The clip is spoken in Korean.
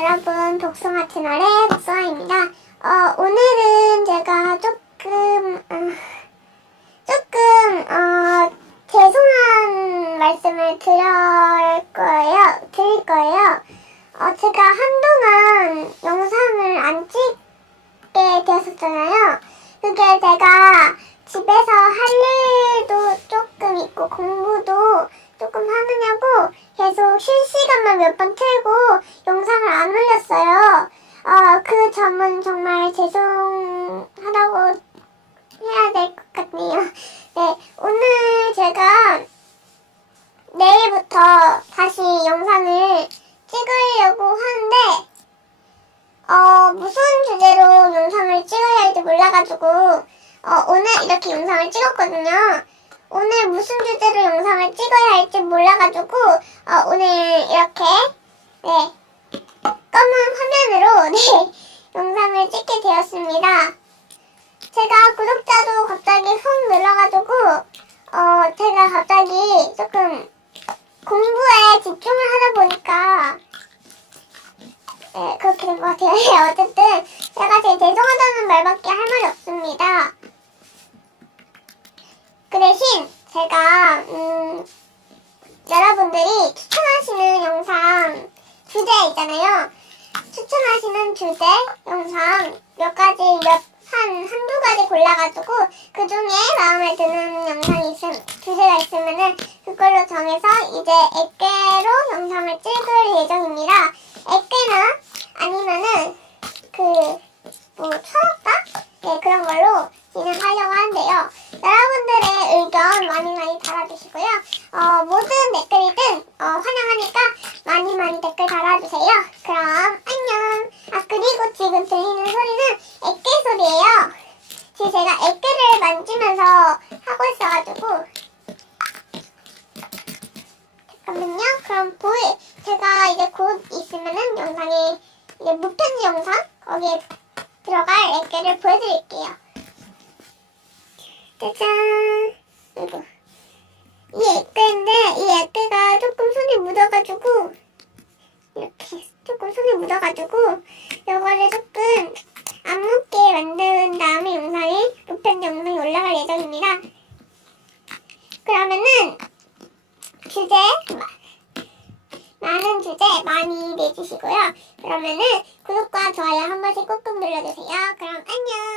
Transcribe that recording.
여러분 복숭아 채널의 복숭아입니다. 어, 오늘은 제가 조금 어, 조금 어, 죄송한 말씀을 드릴 거예요. 드릴 거예요. 어, 제가 한동안 영상을 안 찍게 되었었잖아요. 그게 제가 집에서 할 일도 조금 있고 공부도 조금 하느냐고 계속 실시간만 몇 번 틀고 영상을 안 올렸어요. 어, 그 점은 정말 죄송하다고 해야 될 것 같네요. 네, 오늘 제가 내일부터 다시 영상을 찍으려고 하는데, 어, 무슨 주제로 영상을 찍어야 할지 몰라가지고, 어, 오늘 이렇게 영상을 찍었거든요. 오늘 무슨 주제로 영상을 찍어야 할지 몰라가지고, 어, 오늘 이렇게, 네, 검은 화면으로, 네, 영상을 찍게 되었습니다. 제가 구독자도 갑자기 훅 늘어가지고, 어, 제가 갑자기 조금 공부에 집중을 하다 보니까, 네, 그렇게 된 것 같아요. 네, 어쨌든, 제가 제일 죄송하다는 말밖에 할 말이 없습니다. 그 대신, 제가, 음, 여러분들이 추천하시는 영상 주제 있잖아요. 추천하시는 주제 영상 몇 가지 몇한 한두 가지 골라가지고 그 중에 마음에 드는 영상이 있음 주제가 있으면은 그걸로 정해서 이제 액계로 영상을 찍을 예정입니다. 액계나 아니면은 그 뭐 철학자 네 그런 걸로 진행하려고 하는데요. 여러분들의 의견 많이 많이 달아주시고요. 어, 모든 댓글이든 어, 환영하니까 많이 많이 댓글 달아주세요. 소리예요. 지금 제가 액계를 만지면서 하고 있어가지고 잠깐만요. 그럼 보이 제가 이제 곧 있으면은 영상에 이제 무편지 영상 거기에 들어갈 액계를 보여드릴게요. 짜잔. 이거. 이 액계인데 이 액계가 조금 손에 묻어가지고 이렇게 조금 손에 묻어가지고 이거를 조금 안 묻게 만든 다음에 영상에 무편 영상이 올라갈 예정입니다. 그러면은 주제 마- 많은 주제 많이 내주시고요. 그러면은 구독과 좋아요 한 번씩 꾹꾹 눌러주세요. 그럼 안녕.